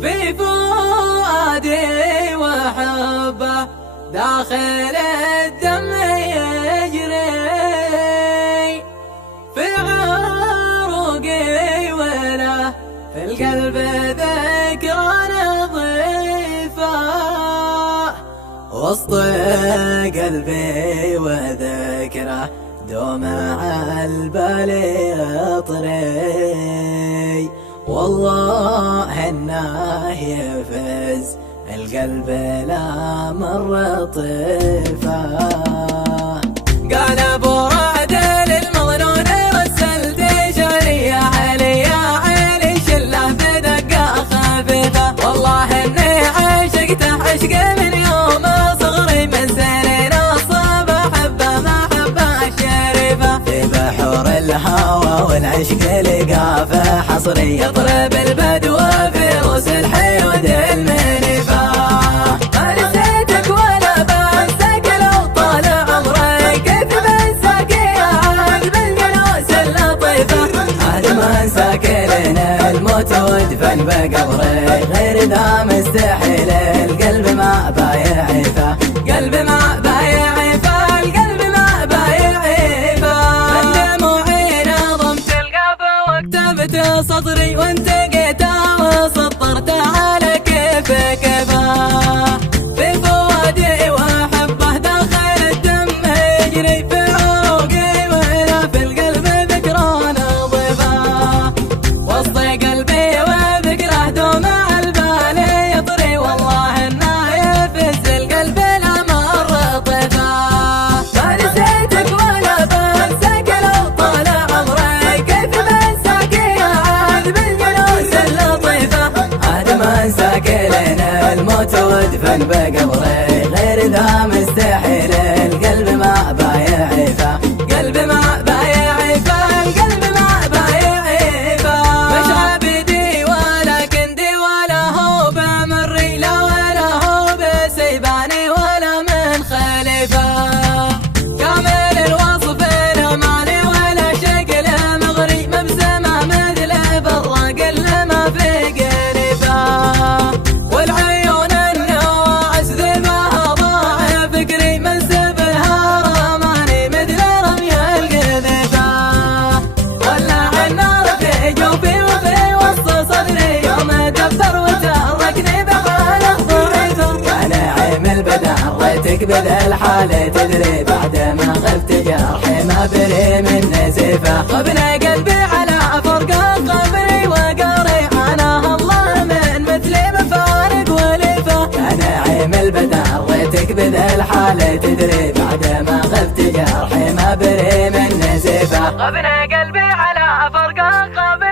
في فؤادي وحبه داخل الدم يجري، في عروقي وله في القلب ذكرى نظيفة، وسط قلبي وذكره دوم على البال يطري، والله انه يفز القلب لا مر طيفه. قال ابو رعد للمظنون رسلت شعري يا علي يا علي شله بدقه خفيفه، والله اني عشقته عشق من يوم صغري، من سنين الصبا حبه محبه الشريفه، في بحور الهوى والعشق لقافه حصري، يطرب البدو في روس الحيود المنيفه. ما نسيتك ولا بنساك لو طال عمري، كيف بنساك يا عاد بالجلوس اللطيفه، عاد ما انساك لين الموت ودفن بقبري، غير ذا مستحيل القلب ما بايعفه، قلب ما بايعفه، القلب ما بايعفه. من دموعي نظمت القافه وكتبت سطري، وانتقيته وسطرته على كيف كفاه، في فؤادي وحبه داخل الدم يجري، في عروقي ولا في القلب ذكرى نظيفه، وسط قلبي وذكره دوم على البال يطري، والله انه يفز القلب لا مر طيفه. ما نسيتك ولا بنساك لو طال عمري، كيف بنساك يا عاد بالجلوس اللطيفه، عاد ما انساك لين الموت ودفن بقبري، غير ذا مستحيل القلب ما بايعفه، قلب ما بايعفه، القلب ما بايعفه. مش عبدي ولا كندي ولا هو بمري، لا ولا هو بسيباني ولا من خليفه، كامل الوصف المالي ولا شكل مغري، مبسمه مثل براق اللي ما في قريبه، والعيون النواعس ذي ما ضاع فكري، من سبلها رماني مثل رمي القذيفه، ولع النار في جوفي وفي وسط صدري، يوم دبر وتركني بحاله ضعيفه، كان عيم البدع ريتك بذا الحالة تدري، بعد ما غبت جرحي ما بري من نزيفه، غبنا قلبي على فرق قبري وقري، عناه الله من مثلي بفارق وليفه، كان عيم البدع ريتك بذا الحالة تدري، بعد ما غبت جرحي ما بري من نزيفه، غبنا قلبي على فرق قبري.